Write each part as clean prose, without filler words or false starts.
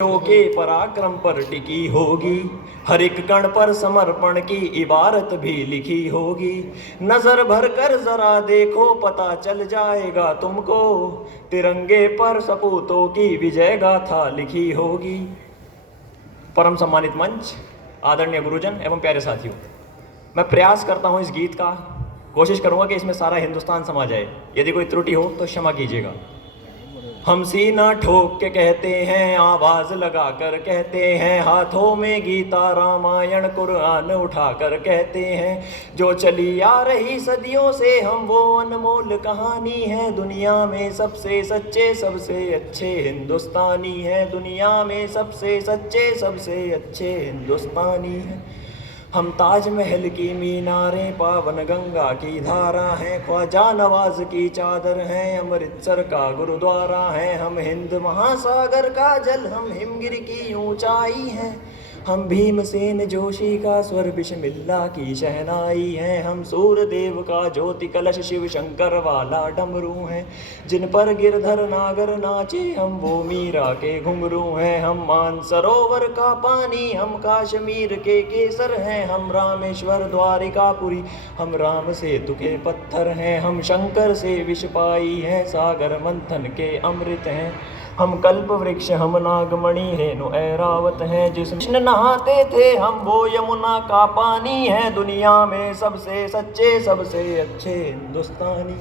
के पराक्रम पर टिकी होगी, हर एक कण पर समर्पण की इबारत भी लिखी होगी। नजर भर कर जरा देखो पता चल जाएगा तुमको, तिरंगे पर सपूतों की विजय गाथा लिखी होगी। परम सम्मानित मंच, आदरणीय गुरुजन एवं प्यारे साथियों, मैं प्रयास करता हूं इस गीत का, कोशिश करूंगा कि इसमें सारा हिंदुस्तान समा जाए। यदि कोई त्रुटि हो तो क्षमा कीजिएगा। हम सीना ठोक के कहते हैं, आवाज लगा कर कहते हैं, हाथों में गीता रामायण कुरान उठाकर कहते हैं, जो चली आ रही सदियों से हम वो अनमोल कहानी है। दुनिया में सबसे सच्चे सबसे अच्छे हिंदुस्तानी है, दुनिया में सबसे सच्चे सबसे अच्छे हिंदुस्तानी है। हम ताजमहल की मीनारें, पावन गंगा की धारा हैं, ख्वाजा नवाज की चादर हैं, अमृतसर का गुरुद्वारा है। हम हिंद महासागर का जल, हम हिमगिर की ऊंचाई हैं, हम भीमसेन जोशी का स्वर, बिस्मिल्लाह की शहनाई हैं। हम सूर्यदेव का ज्योति कलश, शिव शंकर वाला डमरू हैं, जिन पर गिरधर नागर नाचे, हम वो मीरा के घुंघरू हैं। हम मानसरोवर का पानी, हम कश्मीर के केसर हैं, हम रामेश्वर द्वारिकापुरी, हम राम सेतु के पत्थर हैं। हम शंकर से विष पाई हैं, सागर मंथन के अमृत हैं। हम कल्प वृक्ष, हम नागमणि रेणु ऐरावत हैं, जिसमें नहाते थे हम वो यमुना का पानी है। दुनिया में सबसे सच्चे सबसे अच्छे हिंदुस्तानी,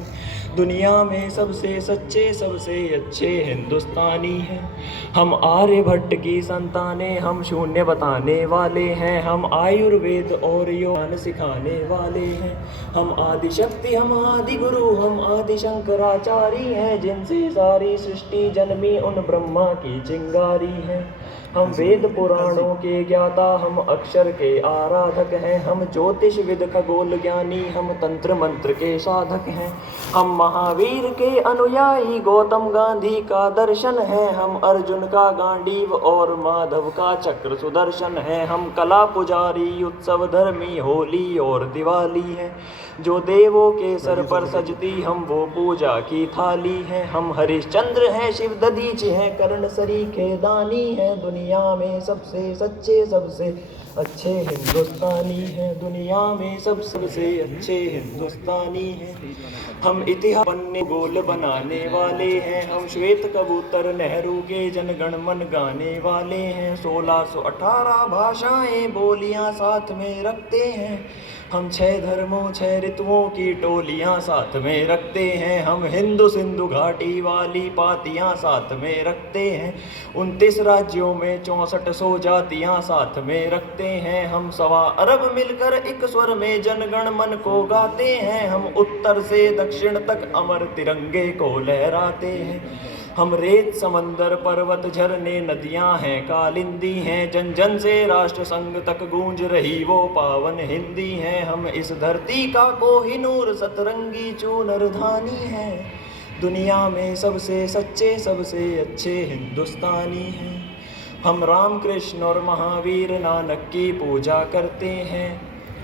दुनिया में सबसे सच्चे सबसे अच्छे हिंदुस्तानी हैं। हम आर्यभट्ट की संतानें, हम शून्य बताने वाले हैं, हम आयुर्वेद और योग सिखाने वाले हैं। हम आदिशक्ति, हम आदि गुरु, हम आदि शंकराचार्य हैं, जिनसे सारी सृष्टि जन्मी उन ब्रह्मा की चिंगारी है। हम वेद पुराणों के ज्ञाता, हम अक्षर के आराधक हैं, हम ज्योतिष विद खगोल ज्ञानी, हम तंत्र मंत्र के साधक हैं। हम महावीर के अनुयायी, गौतम गांधी का दर्शन है, हम अर्जुन का गांडीव और माधव का चक्र सुदर्शन है। हम कला पुजारी, उत्सव धर्मी, होली और दिवाली है, जो देवों के सर पर सजती, हम वो पूजा की थाली है। हम हरिश्चंद्र हैं, शिव दधीच हैं, कर्ण सरीखे दानी हैं, दुनिया में सबसे सच्चे सबसे अच्छे हिंदुस्तानी हैं, दुनिया में सबसे अच्छे हिंदुस्तानी हैं। हम इतिहास पन्ने गोल बनाने वाले हैं, हम श्वेत कबूतर नेहरू के जनगण मन गाने वाले हैं। 1618 भाषाएं बोलियां साथ में रखते हैं, हम 6 धर्मों 6 ऋतुओं की टोलियां साथ में रखते हैं। हम हिंदू सिंधु घाटी वाली पातियां साथ में रखते हैं, 29 राज्यों में 6400 जातियां साथ में रखते हैं। हम 1.25 अरब मिलकर एक स्वर में जनगण मन को गाते हैं, हम उत्तर से दक्षिण तक अमर तिरंगे को लहराते हैं। हम रेत समंदर पर्वत झरने नदियां हैं कालिंदी हैं, जन जन से राष्ट्र संघ तक गूंज रही वो पावन हिंदी है। हम इस धरती का कोहिनूर सतरंगी चूनर धानी है, दुनिया में सबसे सच्चे सबसे अच्छे हिंदुस्तानी हैं। हम राम कृष्ण और महावीर नानक की पूजा करते हैं,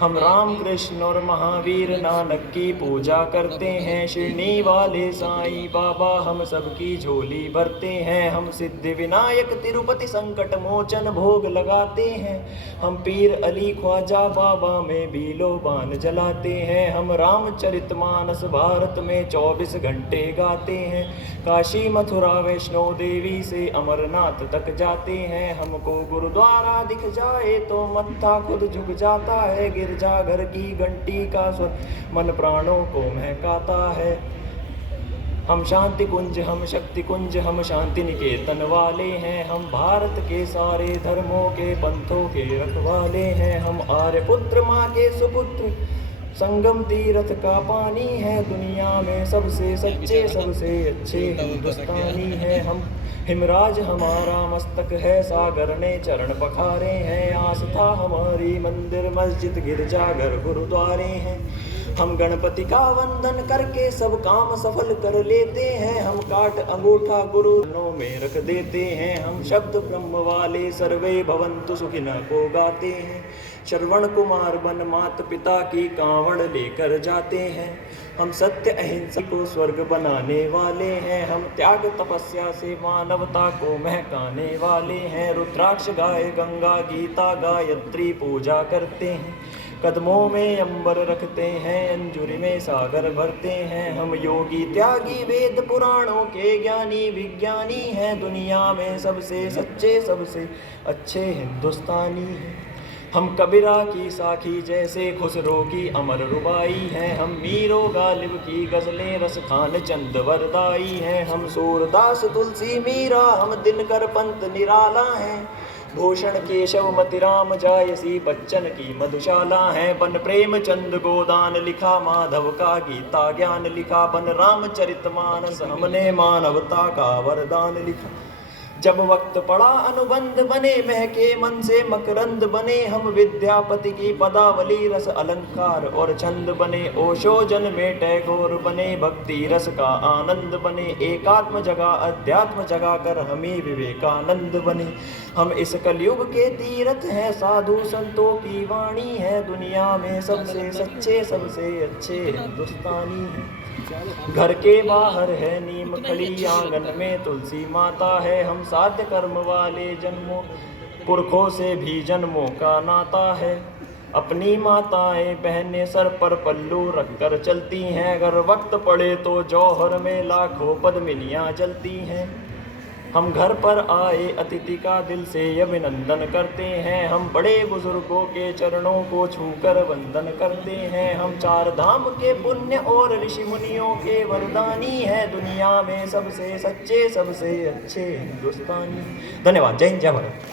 हम राम कृष्ण और महावीर नानक की पूजा करते हैं। शिरनी वाले साईं बाबा हम सबकी झोली भरते हैं, हम सिद्धि विनायक तिरुपति संकट मोचन भोग लगाते हैं। हम पीर अली ख्वाजा बाबा में बीलोबान जलाते हैं, हम रामचरितमानस भारत में 24 घंटे गाते हैं। काशी मथुरा वैष्णो देवी से अमरनाथ तक जाते हैं, हमको गुरुद्वारा दिख जाए तो मत्था खुद झुक जाता है। गिरजाघर की घंटी का स्वर मन प्राणों को महकाता है। हम शांति कुंज, हम शक्ति कुंज, हम शांति निकेतन वाले हैं, हम भारत के सारे धर्मों के पंथों के रखवाले हैं। हम आर्यपुत्र माँ के सुपुत्र, संगम तीर्थ का पानी है, दुनिया में सबसे सच्चे सबसे अच्छे हिंदुस्तानी हैं। हम हिमराज हमारा मस्तक है, सागर ने चरण पखारे हैं, आस्था हमारी मंदिर मस्जिद गिरजाघर गुरुद्वारे हैं। हम गणपति का वंदन करके सब काम सफल कर लेते हैं, हम काट अंगूठा गुरुओं में रख देते हैं। हम शब्द ब्रह्म वाले सर्वे भवन्तु सुखिनः को गाते हैं, श्रवण कुमार बन मात पिता की कांवड़ लेकर जाते हैं। हम सत्य अहिंसा को स्वर्ग बनाने वाले हैं, हम त्याग तपस्या से मानवता को महकाने वाले हैं। रुद्राक्ष गाए गंगा गीता गायत्री पूजा करते हैं, कदमों में अंबर रखते हैं, अंजुरि में सागर भरते हैं। हम योगी त्यागी वेद पुराणों के ज्ञानी विज्ञानी हैं, दुनिया में सबसे सच्चे सबसे अच्छे हिंदुस्तानी हैं। हम कबीरा की साखी जैसे खुसरो की अमर रुबाई हैं, हम मीरो गालिब की गज़लें रस खान चंद वरदाई हैं। हम सूरदास तुलसी मीरा हम दिनकर पंत निराला हैं, भूषण केशव मतिराम जायसी बच्चन की मधुशाला हैं। बन प्रेम चंद गोदान लिखा माधव का गीता ज्ञान लिखा, बन रामचरितमानस हमने मानवता का वरदान लिखा। जब वक्त पड़ा अनुबंध बने, महके मन से मकरंद बने, हम विद्यापति की पदावली रस अलंकार और छंद बने। ओशो जन में टैगोर बने, भक्ति रस का आनंद बने, एकात्म जगा अध्यात्म जगा कर हम ही विवेकानंद बने। हम इस कलयुग के तीर्थ हैं, साधु संतों की वाणी है, दुनिया में सबसे सच्चे सबसे अच्छे हिंदुस्तानी हैं। घर के बाहर है नीम खली, आंगन में तुलसी माता है, हम साध्य कर्म वाले जन्मों पुरखों से भी जन्मों का नाता है। अपनी माताएं बहनें सर पर पल्लू रखकर चलती हैं, अगर वक्त पड़े तो जौहर में लाखों पद्मिनियाँ जलती हैं। हम घर पर आए अतिथि का दिल से अभिनंदन करते हैं, हम बड़े बुजुर्गों के चरणों को छूकर वंदन करते हैं। हम चार धाम के पुण्य और ऋषि मुनियों के वरदानी हैं, दुनिया में सबसे सच्चे सबसे अच्छे हिंदुस्तानी। धन्यवाद। जय हिंद जय भारत।